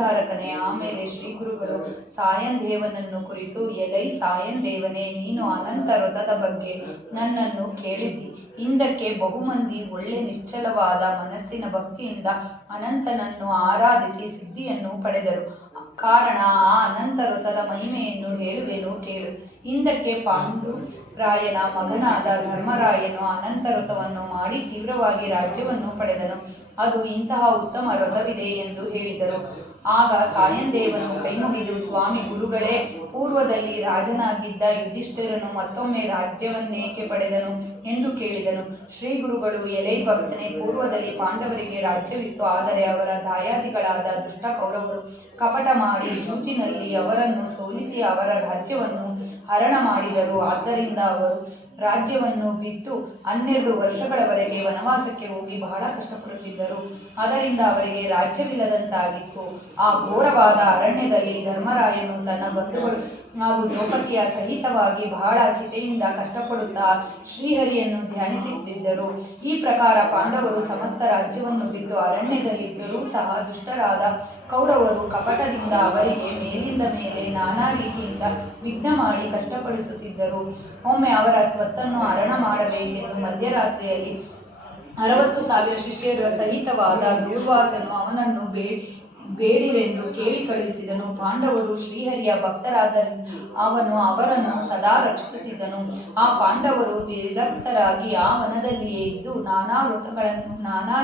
ವಿಶ್ವಾಧಾರಕನೇ. ಆಮೇಲೆ ಶ್ರೀ ಗುರುಗಳು ಸಾಯನ್ ದೇವನನ್ನು ಕುರಿತು, ಎಲೈ ಸಾಯನ್ ದೇವನೇ, ನೀನು ಅನಂತ ವ್ರತದ ಬಗ್ಗೆ ನನ್ನನ್ನು ಕೇಳಿದ್ದಿ. ಹಿಂದಕ್ಕೆ ಬಹುಮಂದಿ ಒಳ್ಳೆ ನಿಶ್ಚಲವಾದ ಮನಸ್ಸಿನ ಭಕ್ತಿಯಿಂದ ಅನಂತನನ್ನು ಆರಾಧಿಸಿ ಸಿದ್ಧಿಯನ್ನು ಪಡೆದರು. ಕಾರಣ ಆ ಅನಂತ ವ್ರತದ ಮಹಿಮೆಯನ್ನು ಹೇಳುವೆನು ಕೇಳು. ಹಿಂದಕ್ಕೆ ಪಾಂಡುರಾಯನ ಮಗನಾದ ಧರ್ಮರಾಯನು ಅನಂತ ವ್ರತವನ್ನು ಮಾಡಿ ತೀವ್ರವಾಗಿ ರಾಜ್ಯವನ್ನು ಪಡೆದನು. ಅದು ಇಂತಹ ಉತ್ತಮ ವ್ರತವಿದೆ ಎಂದು ಹೇಳಿದರು. ಆಗ ಸಾಯನ್ ದೇವನು ಕೈಮುಗಿದು, ಸ್ವಾಮಿ ಗುರುಗಳೇ, ಪೂರ್ವದಲ್ಲಿ ರಾಜನಾಗಿದ್ದ ಯುಧಿಷ್ಠಿರನು ಮತ್ತೊಮ್ಮೆ ರಾಜ್ಯವನ್ನೇಕೆ ಪಡೆದನು ಎಂದು ಕೇಳಿದನು. ಶ್ರೀ ಗುರುಗಳು, ಎಲೈ ಭಕ್ತನೇ, ಪೂರ್ವದಲ್ಲಿ ಪಾಂಡವರಿಗೆ ರಾಜ್ಯವಿತ್ತು. ಆದರೆ ಅವರ ದಾಯಾದಿಗಳಾದ ದುಷ್ಟ ಕೌರವರು ಕಪಟ ಮಾಡಿ ಜೂಜಿನಲ್ಲಿ ಅವರನ್ನು ಸೋಲಿಸಿ ಅವರ ರಾಜ್ಯವನ್ನು ಹರಣ ಮಾಡಿದರು. ಆದ್ದರಿಂದ ಅವರು ರಾಜ್ಯವನ್ನು ಬಿಟ್ಟು 12 ವರ್ಷಗಳವರೆಗೆ ವನವಾಸಕ್ಕೆ ಹೋಗಿ ಬಹಳ ಕಷ್ಟಪಡುತ್ತಿದ್ದರು. ಅದರಿಂದ ಅವರಿಗೆ ರಾಜ್ಯವಿಲ್ಲದಂತಾಗಿತ್ತು. ಆ ಘೋರವಾದ ಅರಣ್ಯದಲ್ಲಿ ಧರ್ಮರಾಯನು ತನ್ನ ಬಂಧುಗಳು ಹಾಗೂ ದ್ರೌಪದಿಯ ಸಹಿತವಾಗಿ ಬಹಳ ಚಿತೆಯಿಂದ ಕಷ್ಟಪಡುತ್ತಾ ಶ್ರೀಹರಿಯನ್ನು ಧ್ಯಾನಿಸುತ್ತಿದ್ದರು. ಈ ಪ್ರಕಾರ ಪಾಂಡವರು ಸಮಸ್ತ ರಾಜ್ಯವನ್ನು ಬಿಟ್ಟು ಅರಣ್ಯದಲ್ಲಿದ್ದರೂ ಸಹ ದುಷ್ಟರಾದ ಕೌರವರು ಕಪಟದಿಂದ ಅವರಿಗೆ ಮೇಲಿಂದ ಮೇಲೆ ನಾನಾ ರೀತಿಯಿಂದ ವಿಘ್ನ ಮಾಡಿ ಕಷ್ಟಪಡಿಸುತ್ತಿದ್ದರು. ಒಮ್ಮೆ ಅವರ ಸ್ವತ್ತನ್ನು ಹರಣ ಮಾಡಬೇಕೆಂದು ಮಧ್ಯರಾತ್ರಿಯಲ್ಲಿ 60,000 ಶಿಷ್ಯರ ಸಹಿತವಾದ ದೂರ್ವಾಸನು ಅವನನ್ನು ಬೇಡಿರೆಂದು ಕೇಳಿ ಕಳುಹಿಸಿದನು. ಪಾಂಡವರು ಶ್ರೀಹರಿಯ ಭಕ್ತರಾದ್ದರಿಂದ ಅವನು ಅವರನ್ನು ಸದಾ ರಕ್ಷಿಸುತ್ತಿದ್ದನು. ಆ ಪಾಂಡವರು ವಿರಕ್ತರಾಗಿ ಆ ವನದಲ್ಲಿಯೇ ಇದ್ದು ನಾನಾ ವ್ರತಗಳನ್ನು ನಾನಾ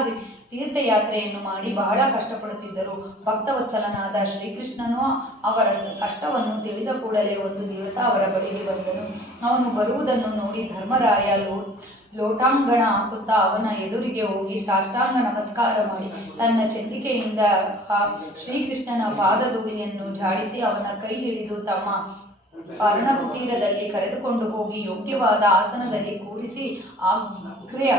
ತೀರ್ಥಯಾತ್ರೆಯನ್ನು ಮಾಡಿ ಬಹಳ ಕಷ್ಟಪಡುತ್ತಿದ್ದರು. ಭಕ್ತವತ್ಸಲನಾದ ಶ್ರೀಕೃಷ್ಣನು ಅವರ ಕಷ್ಟವನ್ನು ತಿಳಿದ ಕೂಡಲೇ ಒಂದು ದಿವಸ ಅವರ ಬಳಿಗೆ ಬಂದನು. ಅವನು ಬರುವುದನ್ನು ನೋಡಿ ಧರ್ಮರಾಯ ಲೋಟಾಂಗಣ ಹಾಕುತ್ತಾ ಅವನ ಎದುರಿಗೆ ಹೋಗಿ ಸಾಷ್ಟಾಂಗ ನಮಸ್ಕಾರ ಮಾಡಿ ತನ್ನ ಚಂಡಿಕೆಯಿಂದ ಶ್ರೀಕೃಷ್ಣನ ಪಾದಧೂಳಿಯನ್ನು ಝಾಡಿಸಿ ಅವನ ಕೈ ಹಿಡಿದು ತಮ್ಮ ಪರ್ಣಕುಟೀರದಲ್ಲಿ ಕರೆದುಕೊಂಡು ಹೋಗಿ ಯೋಗ್ಯವಾದ ಆಸನದಲ್ಲಿ ಕೂರಿಸಿ ಅಗ್ರ್ಯ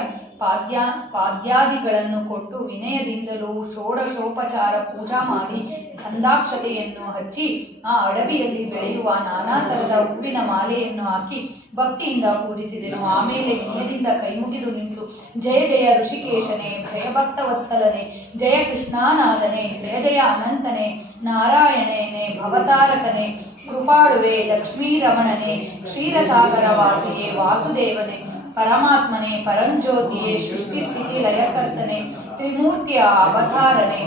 ಪಾದ್ಯಾದಿಗಳನ್ನು ಕೊಟ್ಟು ವಿನಯದಿಂದಲೂ ಷೋಡಶೋಪಚಾರ ಪೂಜಾ ಮಾಡಿ ಗಂಧಾಕ್ಷತೆಯನ್ನು ಹಚ್ಚಿ ಆ ಅಡವಿಯಲ್ಲಿ ಬೆಳೆಯುವ ನಾನಾ ತರದ ಹೂವಿನ ಮಾಲೆಯನ್ನು ಹಾಕಿ ಭಕ್ತಿಯಿಂದ ಪೂಜಿಸಿದನು. ಆಮೇಲೆ ವಿನಯದಿಂದ ಕೈಮುಗಿದು ನಿಂತು, ಜಯ ಜಯ ಋಷಿಕೇಶನೇ, ಜಯ ಭಕ್ತವತ್ಸಲನೆ, ಜಯ ಕೃಷ್ಣಾನಾದನೆ, ಜಯ ಜಯ ಅನಂತನೆ, ನಾರಾಯಣನೇ, ಭವತಾರಕನೆ, ಕೃಪಾಳುವೆ, ಲಕ್ಷ್ಮೀರಮಣನೆ, ಕ್ಷೀರಸಾಗರ ವಾಸಿಯೇ, ವಾಸುದೇವನೇ, ಪರಮಾತ್ಮನೆ, ಪರಂಜ್ಯೋತಿಯೇ, ಸೃಷ್ಟಿ ಸ್ಥಿತಿ ಲಯಕರ್ತನೆ, ತ್ರಿಮೂರ್ತಿಯ ಅವತಾರನೆ,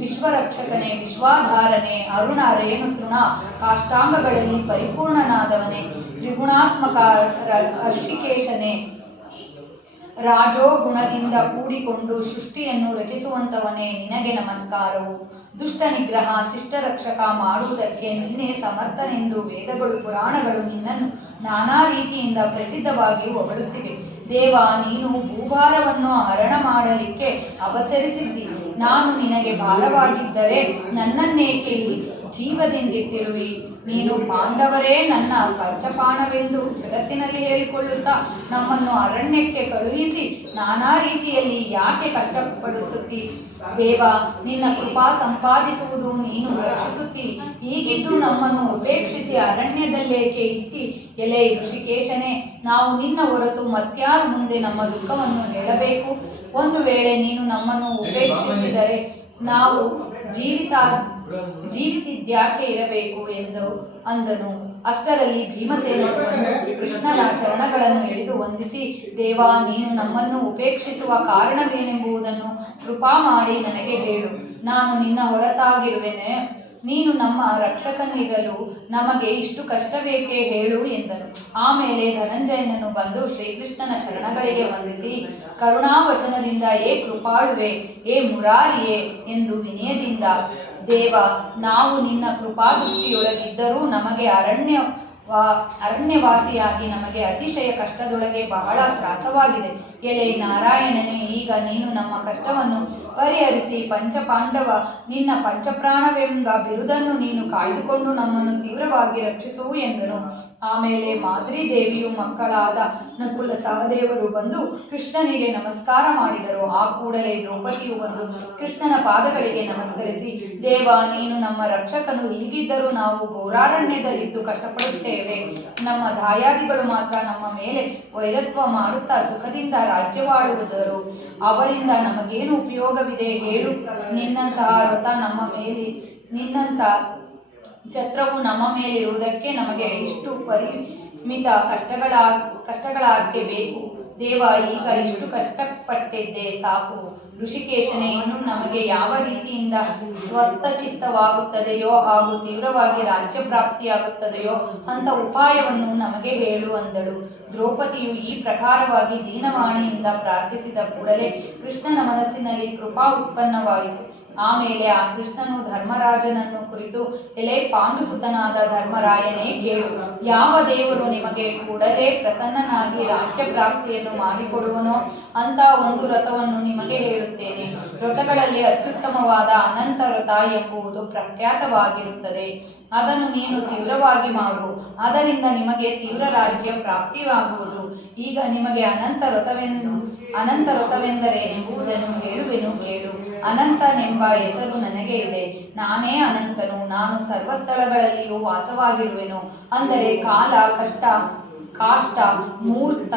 ವಿಶ್ವರಕ್ಷಕನೇ, ವಿಶ್ವಾಧಾರನೆ, ಅರುಣ ರೇಣು ತೃಣ ಕಾಷ್ಟಾಂಗಗಳಲ್ಲಿ ಪರಿಪೂರ್ಣನಾದವನೇ, ತ್ರಿಗುಣಾತ್ಮಕ ಹರ್ಷಿಕೇಶನೇ, ರಾಜೋ ಗುಣದಿಂದ ಕೂಡಿಕೊಂಡು ಸೃಷ್ಟಿಯನ್ನು ರಚಿಸುವಂತವನೇ, ನಿನಗೆ ನಮಸ್ಕಾರವು. ದುಷ್ಟ ನಿಗ್ರಹ ಶಿಷ್ಟ ರಕ್ಷಕ ಮಾಡುವುದಕ್ಕೆ ನೀನೇ ಸಮರ್ಥನೆಂದು ವೇದಗಳು ಪುರಾಣಗಳು ನಿನ್ನನ್ನು ನಾನಾ ರೀತಿಯಿಂದ ಪ್ರಸಿದ್ಧವಾಗಿ ಹೊಗಳುತ್ತಿವೆ. ದೇವ, ನೀನು ಭೂಭಾರವನ್ನು ಹರಣ ಮಾಡಲಿಕ್ಕೆ ಅವತರಿಸಿದ್ದಿ. ನಾನು ನಿನಗೆ ಭಾರವಾಗಿದ್ದರೆ ನನ್ನನ್ನೇಕೆ ಜೀವದಿಂದಿಟ್ಟಿರುವಿ? ನೀನು ಪಾಂಡವರೇ ನನ್ನ ಪಂಚಪಾಣವೆಂದು ಜಗತ್ತಿನಲ್ಲಿ ಹೇಳಿಕೊಳ್ಳುತ್ತಾ ನಮ್ಮನ್ನು ಅರಣ್ಯಕ್ಕೆ ಕಳುಹಿಸಿ ನಾನಾ ರೀತಿಯಲ್ಲಿ ಯಾಕೆ ಕಷ್ಟಪಡಿಸುತ್ತಿ? ದೇವ, ನಿನ್ನ ಕೃಪಾ ಸಂಪಾದಿಸುವುದು ನೀನು ರಕ್ಷಿಸುತ್ತಿ. ಹೀಗಿದ್ದು ನಮ್ಮನ್ನು ಉಪೇಕ್ಷಿಸಿ ಅರಣ್ಯದಲ್ಲೇಕೆ ಇತ್ತಿ? ಎಲೆ ಋಷಿಕೇಶನೇ, ನಾವು ನಿನ್ನ ಹೊರತು ಮತ್ಯಾರ ಮುಂದೆ ನಮ್ಮ ದುಃಖವನ್ನು ಹೇಳಬೇಕು? ಒಂದು ವೇಳೆ ನೀನು ನಮ್ಮನ್ನು ಉಪೇಕ್ಷಿಸಿದರೆ ನಾವು ಜೀವಿತಿದ್ಯಾಕೆ ಇರಬೇಕು ಎಂದು ಅಂದನು. ಅಷ್ಟರಲ್ಲಿ ಭೀಮಸೇನನು ಕೃಷ್ಣನ ಚರಣಗಳನ್ನು ಹಿಡಿದು ವಂದಿಸಿ, ದೇವ, ನೀನು ನಮ್ಮನ್ನು ಉಪೇಕ್ಷಿಸುವ ಕಾರಣವೇನೆಂಬುದನ್ನು ಕೃಪಾ ಮಾಡಿ ನನಗೆ ಹೇಳು. ನಾನು ನಿನ್ನ ಹೊರತಾಗಿರುವೆನೆ. ನೀನು ನಮ್ಮ ರಕ್ಷಕನಿರಲು ನಮಗೆ ಇಷ್ಟು ಕಷ್ಟಬೇಕೇ ಹೇಳು ಎಂದನು. ಆಮೇಲೆ ಧನಂಜಯನನ್ನು ಬಂದು ಶ್ರೀಕೃಷ್ಣನ ಚರಣಗಳಿಗೆ ವಂದಿಸಿ ಕರುಣಾವಚನದಿಂದ, ಏ ಕೃಪಾಳುವೆ, ಏ ಮುರಾರಿಯೇ ಎಂದು ವಿನಯದಿಂದ, ದೇವ, ನಾವು ನಿನ್ನ ಕೃಪಾದೃಷ್ಟಿಯೊಳಗಿದ್ದರೂ ನಮಗೆ ಅರಣ್ಯವಾಸಿಯಾಗಿ ನಮಗೆ ಅತಿಶಯ ಕಷ್ಟದೊಳಗೆ ಬಹಳ ತ್ರಾಸವಾಗಿದೆ. ಎಲೆ ನಾರಾಯಣನೇ, ಈಗ ನೀನು ನಮ್ಮ ಕಷ್ಟವನ್ನು ಪರಿಹರಿಸಿ ಪಂಚಪಾಂಡವ ನಿನ್ನ ಪಂಚಪ್ರಾಣವೆಂಬ ಬಿರುದನ್ನು ನೀನು ಕಾಯ್ದುಕೊಂಡು ನಮ್ಮನ್ನು ತೀವ್ರವಾಗಿ ರಕ್ಷಿಸು ಎಂದನು. ಆಮೇಲೆ ಮಾದ್ರಿ ದೇವಿಯು ಮಕ್ಕಳಾದ ನಕುಲ ಸಹದೇವರು ಬಂದು ಕೃಷ್ಣನಿಗೆ ನಮಸ್ಕಾರ ಮಾಡಿದರು. ಆ ಕೂಡಲೇ ದ್ರೌಪದಿಯು ಬಂದು ಕೃಷ್ಣನ ಪಾದಗಳಿಗೆ ನಮಸ್ಕರಿಸಿ, ದೇವ, ನೀನು ನಮ್ಮ ರಕ್ಷಕನು. ಹೀಗಿದ್ದರೂ ನಾವು ಘೋರಾರಣ್ಯದಲ್ಲಿದ್ದು ಕಷ್ಟಪಡುತ್ತೇವೆ. ನಮ್ಮ ದಾಯಾದಿಗಳು ಮಾತ್ರ ನಮ್ಮ ಮೇಲೆ ವೈರತ್ವ ಮಾಡುತ್ತಾ ಸುಖದಿಂದ ರಾಜ್ಯವಾಳುವುದರು. ಅವರಿಂದ ನಮಗೇನು ಉಪಯೋಗವಿದೆ ಹೇಳು? ನಿನ್ನಂತಹ ವ್ರತ ನಮ್ಮ ಮೇಲೆ ನಿನ್ನಂಥ ಛತ್ರವು ನಮ್ಮ ಮೇಲಿರುವುದಕ್ಕೆ ನಮಗೆ ಇಷ್ಟು ಪರಿಮಿತ ಕಷ್ಟಗಳಾಕೆ ಬೇಕು ದೇವ. ಈಗ ಇಷ್ಟು ಕಷ್ಟಪಟ್ಟಿದ್ದೆ ಸಾಕು. ಋಷಿಕೇಶನೇ, ಇನ್ನು ನಮಗೆ ಯಾವ ರೀತಿಯಿಂದ ಸ್ವಸ್ಥಚಿತ್ತವಾಗುತ್ತದೆಯೋ ಹಾಗೂ ತೀವ್ರವಾಗಿ ರಾಜ್ಯ ಪ್ರಾಪ್ತಿಯಾಗುತ್ತದೆಯೋ ಅಂತ ಉಪಾಯವನ್ನು ನಮಗೆ ಹೇಳು ಅಂದಳು. ದ್ರೌಪದಿಯು ಈ ಪ್ರಕಾರವಾಗಿ ದೀನವಾಣಿಯಿಂದ ಪ್ರಾರ್ಥಿಸಿದ ಕೂಡಲೇ ಕೃಷ್ಣನ ಮನಸ್ಸಿನಲ್ಲಿ ಕೃಪಾ ಉತ್ಪನ್ನವಾಯಿತು. ಆಮೇಲೆ ಆ ಕೃಷ್ಣನು ಧರ್ಮರಾಜನನ್ನು ಕುರಿತು, ಎಲೆ ಪಾಂಡುಸುತನಾದ ಧರ್ಮರಾಯನೇ ಕೇಳು, ಯಾವ ದೇವರು ನಿಮಗೆ ಕೂಡಲೇ ಪ್ರಸನ್ನನಾಗಿ ರಾಜ್ಯ ಪ್ರಾಪ್ತಿಯನ್ನು ಮಾಡಿಕೊಡುವನೋ ಅಂತ ಒಂದು ವ್ರತವನ್ನು ನಿಮಗೆ ಹೇಳುತ್ತೇನೆ. ವ್ರತಗಳಲ್ಲಿ ಅತ್ಯುತ್ತಮವಾದ ಅನಂತ ವ್ರತ ಎಂಬುದು ಪ್ರಖ್ಯಾತವಾಗಿರುತ್ತದೆ. ಅದನ್ನು ನೀನು ತೀವ್ರವಾಗಿ ಮಾಡು, ಅದರಿಂದ ನಿಮಗೆ ತೀವ್ರ ರಾಜ್ಯ ಪ್ರಾಪ್ತಿಯಾಗುವುದು. ಈಗ ನಿಮಗೆ ಅನಂತ ವ್ರತವೆಂದರೇನೆಂಬುದನ್ನು ಹೇಳುವೆನು ಕೇಳು. ಅನಂತನೆಂಬ ಹೆಸರು ನನಗೆ ಇದೆ. ನಾನೇ ಅನಂತನು. ನಾನು ಸರ್ವಸ್ಥಳಗಳಲ್ಲಿಯೂ ವಾಸವಾಗಿರುವೆನು. ಅಂದರೆ ಕಾಲ, ಕಾಷ್ಟ, ಮುಹೂರ್ತ,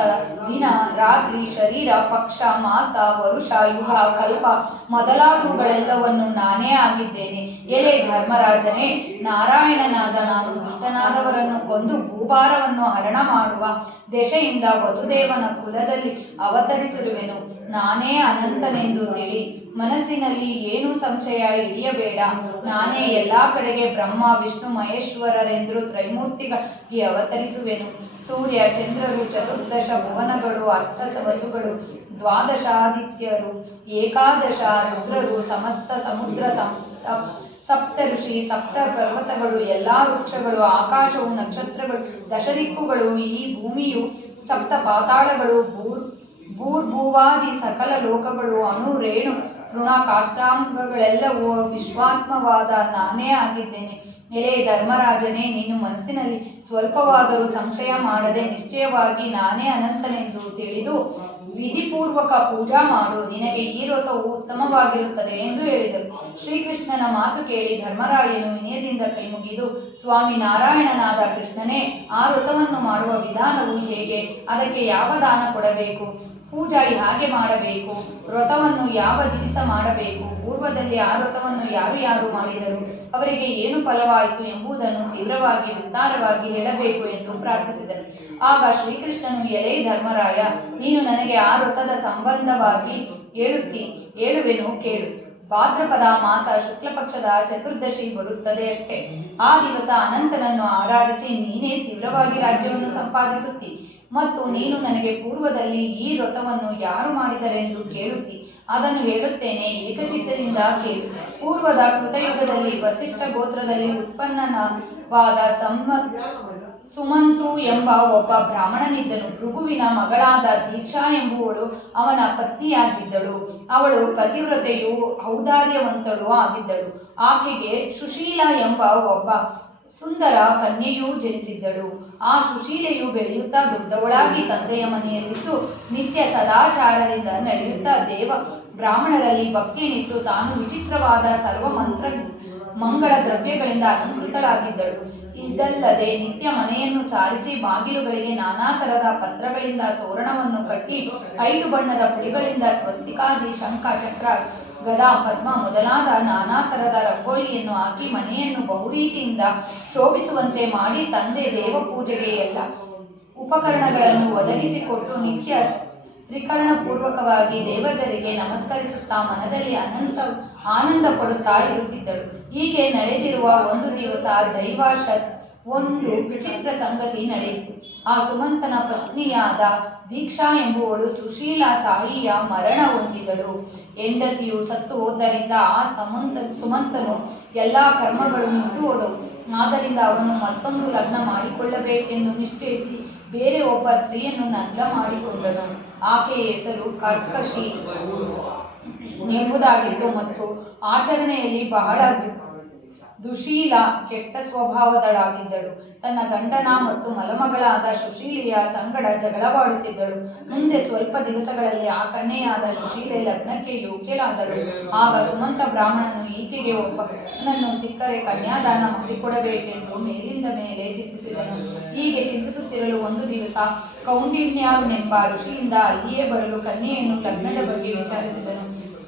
ದಿನ, ರಾತ್ರಿ, ಶರೀರ, ಪಕ್ಷ, ಮಾಸ, ವರುಷ, ಯುಗ, ಕಲ್ಪ ಮೊದಲಾದವುಗಳೆಲ್ಲವನ್ನು ನಾನೇ ಆಗಿದ್ದೇನೆ. ಎಲೆ ಧರ್ಮರಾಜನೇ, ನಾರಾಯಣನಾದ ನಾನು ದುಷ್ಟನಾದವರನ್ನು ಕೊಂದು ಭೂಭಾರವನ್ನು ಹರಣ ಮಾಡುವ ದೆಸೆಯಿಂದ ವಸುದೇವನ ಕುಲದಲ್ಲಿ ಅವತರಿಸಿರುವೆನು. ನಾನೇ ಅನಂತನೆಂದು ತಿಳಿ. ಮನಸ್ಸಿನಲ್ಲಿ ಏನು ಸಂಶಯ ಹಿಡಿಯಬೇಡ. ನಾನೇ ಎಲ್ಲಾ ಕಡೆಗೆ ಬ್ರಹ್ಮ, ವಿಷ್ಣು, ಮಹೇಶ್ವರರೆಂದು ತ್ರೈಮೂರ್ತಿಗಳಿಗೆ ಅವತರಿಸುವೆನು. ಸೂರ್ಯ, ಚಂದ್ರರು, ಚತುರ್ದಶ ಭುವನಗಳು, ಅಷ್ಟ ವಸುಗಳು, ದ್ವಾದಶಾದಿತ್ಯರು, ಏಕಾದಶ ರುದ್ರರು, ಸಮಸ್ತ ಸಮುದ್ರ, ಸಪ್ತ ಋಷಿ, ಸಪ್ತ ಪರ್ವತಗಳು, ಎಲ್ಲಾ ವೃಕ್ಷಗಳು, ಆಕಾಶವು, ನಕ್ಷತ್ರಗಳು, ದಶದಿಕ್ಕುಗಳು, ಈ ಭೂಮಿಯು, ಸಪ್ತ ಪಾತಾಳಗಳು, ಭೂರ್ಭುವಾದಿ ಸಕಲ ಲೋಕಗಳು, ಅಣು, ರೇಣು, ತೃಣ, ಕಾಷ್ಟಾಂಗಗಳೆಲ್ಲವೂ ವಿಶ್ವಾತ್ಮವಾದ ನಾನೇ ಆಗಿದ್ದೇನೆ. ಎಲೆ ಧರ್ಮರಾಜನೇ, ನೀನು ಮನಸ್ಸಿನಲ್ಲಿ ಸ್ವಲ್ಪವಾದರೂ ಸಂಶಯ ಮಾಡದೆ ನಿಶ್ಚಯವಾಗಿ ನಾನೇ ಅನಂತನೆಂದು ತಿಳಿದು ವಿಧಿಪೂರ್ವಕ ಪೂಜಾ ಮಾಡು. ನಿನಗೆ ಈ ವ್ರತವು ಉತ್ತಮವಾಗಿರುತ್ತದೆ ಎಂದು ಹೇಳಿದರು. ಶ್ರೀಕೃಷ್ಣನ ಮಾತು ಕೇಳಿ ಧರ್ಮರಾಯನು ವಿನಯದಿಂದ ಕೈಮುಗಿದು, ಸ್ವಾಮಿ ನಾರಾಯಣನಾದ ಕೃಷ್ಣನೇ, ಆ ವ್ರತವನ್ನು ಮಾಡುವ ವಿಧಾನವು ಹೇಗೆ? ಅದಕ್ಕೆ ಯಾವ ದಾನ ಕೊಡಬೇಕು? ಪೂಜಾ ಹೇಗೆ ಮಾಡಬೇಕು? ವ್ರತವನ್ನು ಯಾವ ದಿವಸ ಮಾಡಬೇಕು? ಪೂರ್ವದಲ್ಲಿ ಆ ವ್ರತವನ್ನು ಯಾರು ಮಾಡಿದರು, ಅವರಿಗೆ ಏನು ಫಲವಾಯಿತು ಎಂಬುದನ್ನು ತೀವ್ರವಾಗಿ ವಿಸ್ತಾರವಾಗಿ ಹೇಳಬೇಕು ಎಂದು ಪ್ರಾರ್ಥಿಸಿದರು. ಆಗ ಶ್ರೀಕೃಷ್ಣನು, ಎಲೆ ಧರ್ಮರಾಯ, ನೀನು ನನಗೆ ಆ ವ್ರತದ ಸಂಬಂಧವಾಗಿ ಹೇಳುವೆನು ಕೇಳು. ಭಾದ್ರಪದ ಮಾಸ ಶುಕ್ಲ ಪಕ್ಷದ ಚತುರ್ದಶಿ ಬರುತ್ತದೆ ಅಷ್ಟೇ. ಆ ದಿವಸ ಅನಂತನನ್ನು ಆರಾಧಿಸಿ ನೀನೇ ತೀವ್ರವಾಗಿ ರಾಜ್ಯವನ್ನು ಸಂಪಾದಿಸುತ್ತಿ. ಮತ್ತು ನೀನು ನನಗೆ ಪೂರ್ವದಲ್ಲಿ ಈ ವ್ರತವನ್ನು ಯಾರು ಮಾಡಿದರೆಂದು ಕೇಳುತ್ತಿ. ಅದನ್ನು ಹೇಳುತ್ತೇನೆ, ಏಕಚಿತ್ತದಿಂದ ಕೇಳು. ಪೂರ್ವದ ಕೃತಯುಗದಲ್ಲಿ ವಸಿಷ್ಠ ಗೋತ್ರದಲ್ಲಿ ಉತ್ಪನ್ನವಾದ ಸುಮಂತು ಎಂಬ ಒಬ್ಬ ಬ್ರಾಹ್ಮಣನಿದ್ದನು. ಭೃಗುವಿನ ಮಗಳಾದ ದೀಕ್ಷಾ ಎಂಬುವಳು ಅವನ ಪತ್ನಿಯಾಗಿದ್ದಳು. ಅವಳು ಪತಿವ್ರತೆಯೂ ಔದಾರ್ಯವಂತಳೂ ಆಗಿದ್ದಳು. ಆಕೆಗೆ ಸುಶೀಲ ಎಂಬ ಒಬ್ಬ ಸುಂದರ ಕನ್ಯೆಯೂ ಜನಿಸಿದ್ದಳು. ಆ ಸುಶೀಲೆಯು ಬೆಳೆಯುತ್ತಾ ದೊಡ್ಡವಳಾಗಿ ತಂದೆಯ ಮನೆಯಲ್ಲಿದ್ದು ನಿತ್ಯ ಸದಾಚಾರದಿಂದ ನಡೆಯುತ್ತಾ ದೇವ ಬ್ರಾಹ್ಮಣರಲ್ಲಿ ಭಕ್ತಿಯನ್ನಿಟ್ಟು ತಾನು ವಿಚಿತ್ರವಾದ ಮಂಗಳ ದ್ರವ್ಯಗಳಿಂದ ಅಲಂಕೃತಳಾಗಿದ್ದಳು. ಇದಲ್ಲದೆ ನಿತ್ಯ ಮನೆಯನ್ನು ಸಾರಿಸಿ ಬಾಗಿಲುಗಳಿಗೆ ನಾನಾ ತರದ ಪತ್ರಗಳಿಂದ ತೋರಣವನ್ನು ಕಟ್ಟಿ 5 ಬಣ್ಣದ ಪುಡಿಗಳಿಂದ ಸ್ವಸ್ತಿಕಾದಿ, ಶಂಖ, ಚಕ್ರ, ಗದಾ, ಪದ್ಮ ಮೊದಲಾದ ನಾನಾ ತರದ ರಂಗೋಲಿಯನ್ನು ಹಾಕಿ ಮನೆಯನ್ನು ಬಹುರೀತಿಯಿಂದ ಶೋಭಿಸುವಂತೆ ಮಾಡಿ ತಂದೆ ದೇವಪೂಜೆಗೆ ಎಲ್ಲ ಉಪಕರಣಗಳನ್ನು ಒದಗಿಸಿಕೊಟ್ಟು ನಿತ್ಯ ತ್ರಿಕರಣಪೂರ್ವಕವಾಗಿ ದೇವರಿಗೆ ನಮಸ್ಕರಿಸುತ್ತಾ ಮನದಲ್ಲಿ ಆನಂದ ಪಡುತ್ತಾ ಇರುತ್ತಿದ್ದಳು. ಹೀಗೆ ನಡೆದಿರುವ ಒಂದು ದಿವಸ ದೈವಶತ್ ಒಂದು ವಿಚಿತ್ರ ಸಂಗತಿ ನಡೆಯಿತು. ಆ ಸುಮಂತನ ಪತ್ನಿಯಾದ ದೀಕ್ಷಾ ಎಂಬುವಳು ಸುಶೀಲ ತಾಯಿಯ ಮರಣ ಹೊಂದಿದಳು. ಹೆಂಡತಿಯು ಸತ್ತು ಹೋದ್ದರಿಂದ ಆ ಸುಮಂತನು ಎಲ್ಲಾ ಕರ್ಮಗಳು ನಿಂತು ಹೋದವು. ಆದ್ದರಿಂದ ಅವನು ಮತ್ತೊಂದು ಲಗ್ನ ಮಾಡಿಕೊಳ್ಳಬೇಕೆಂದು ನಿಶ್ಚಯಿಸಿ ಬೇರೆ ಒಬ್ಬ ಸ್ತ್ರೀಯನ್ನು ಲಗ್ನ ಮಾಡಿಕೊಂಡನು. ಆಕೆಯ ಹೆಸರು ಕರ್ಕಶಿ ಎಂಬುದಾಗಿತ್ತು ಮತ್ತು ಆಚರಣೆಯಲ್ಲಿ ಬಹಳ ದುಶೀಲ, ಕೆಟ್ಟ ಸ್ವಭಾವದಳಾಗಿದ್ದಳು. ತನ್ನ ಗಂಡನ ಮತ್ತು ಮಲಮಗಳಾದ ಸುಶೀಲೆಯ ಸಂಗಡ ಜಗಳವಾಡುತ್ತಿದ್ದಳು. ಮುಂದೆ ಸ್ವಲ್ಪ ದಿವಸಗಳಲ್ಲಿ ಆ ಕನ್ಯೆಯಾದ ಸುಶೀಲೆ ಲಗ್ನಕ್ಕೆ ಯೋಗ್ಯರಾದಳು. ಆಗ ಸುಮಂತ ಬ್ರಾಹ್ಮಣನು ಈಕೆಗೆ ಒಬ್ಬನನ್ನು ಸಿಕ್ಕರೆ ಕನ್ಯಾದಾನ ಮಾಡಿಕೊಡಬೇಕೆಂದು ಮೇಲಿಂದ ಮೇಲೆ ಚಿಂತಿಸಿದನು. ಹೀಗೆ ಚಿಂತಿಸುತ್ತಿರಲು ಒಂದು ದಿವಸ ಕೌಂಡಿನ್ಯನೆಂಬ ಋಷಿಯಿಂದ ಅಲ್ಲಿಯೇ ಬರಲು ಕನ್ಯೆಯನ್ನು ಲಗ್ನದ ಬಗ್ಗೆ ವಿಚಾರಿಸಿದನು.